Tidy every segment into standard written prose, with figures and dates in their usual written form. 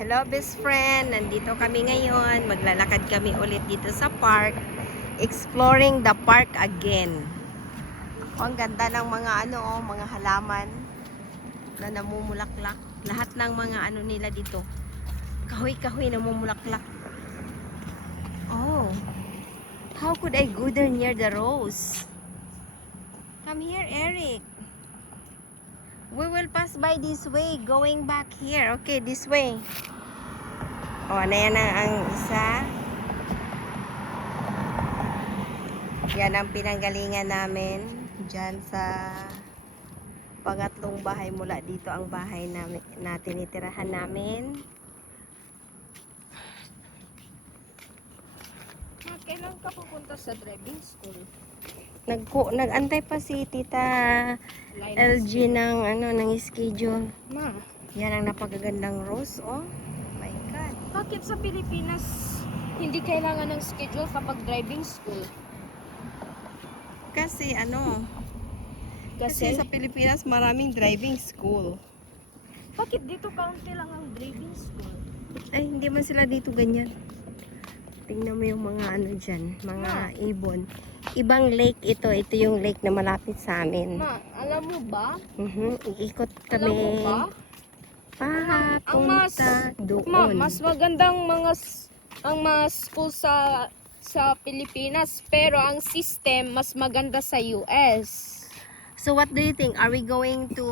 Hello best friend, nandito kami ngayon. Maglalakad kami ulit dito sa park. Exploring the park again. Ang ganda ng mga mga halaman na namumulaklak. Lahat ng mga nila dito. Kahoy-kahoy namumulaklak. Oh. How could I go there near the rose? Come here, Eric. We will pass by this way, going back here. Okay, this way. O, na yan ang isa. Yan ang pinanggalingan namin. Diyan sa pangatlong bahay mula dito ang bahay na tinitirahan namin. Kailan ka pupunta sa driving school? Nag-antay pa si Tita LG ng schedule. Ma, Yan ang napakagandang rose, oh. My God. bakit sa Pilipinas hindi kailangan ng schedule kapag driving school? Kasi Kasi sa Pilipinas maraming driving school. bakit dito kaunti lang ang driving school? Ay, hindi man sila dito ganyan. Tingnan mo yung mga dyan, mga ibon. Ibang lake ito. Ito yung lake na malapit sa amin. Ma, alam mo ba? Iikot Alam mo kami. ba? Papunta doon. Ma, mas magandang ang mga school sa Pilipinas, pero ang system mas maganda sa US. So what do you think? Are we going to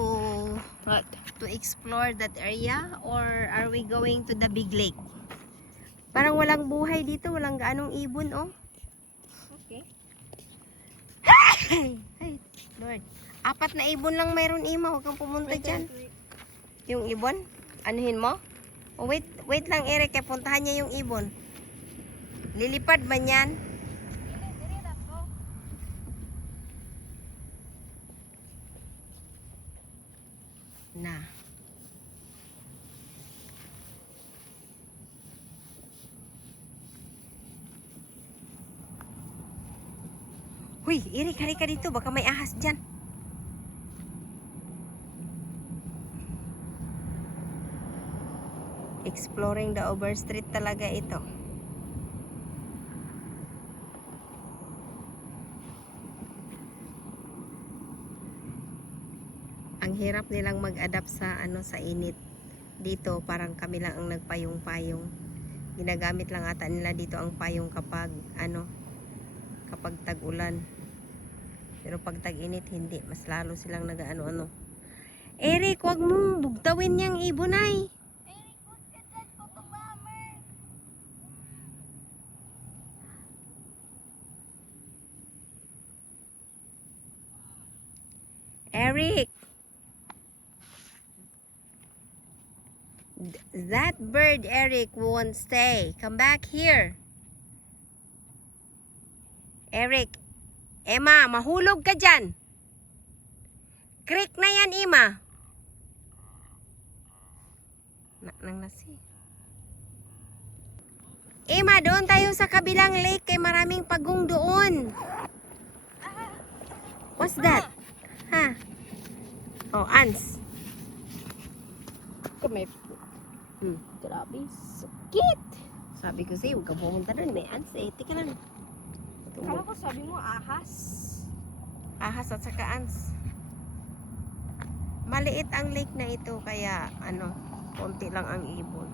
What? explore that area or are we going to the big lake? Parang walang buhay dito, walang gaanong ibon, oh. Okay. Ay, Lord. 4 na ibon lang mayroon, Ima. Huwag kang pumunta dyan. Yung ibon? Anuhin mo? Oh, wait lang, Eric. Kaya puntahan niya yung ibon. Lilipad man yan? Na. Huy, Eric, halika dito. Baka may ahas dyan. Exploring the Overstreet talaga ito. Ang hirap nilang mag-adapt sa sa init. Dito parang kami lang ang nagpayong-payong. Ginagamit lang ata nila dito ang payong kapag kapag tag-ulan. Pero pag tag-init hindi, mas lalo silang nag-ano. Eric, wag mong bugtawin yang ibon ay. Eric, that bird, Eric, won't stay. Come back here. Eric, Emma, mahulog ka dyan. Creek na yan, Emma. Nang nasi. Emma, doon tayo sa kabilang lake kay maraming pagong doon. What's that? Ha? Oh, ants. Kamay. Grabe, sakit. Sabi ko sa'yo, huwag ka pumunta doon. May ants eh. Tika lang. Kala ko sabi mo ahas. Ahas at saka ants. Maliit ang lake na ito kaya konti lang ang ibon.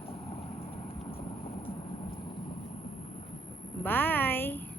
Bye!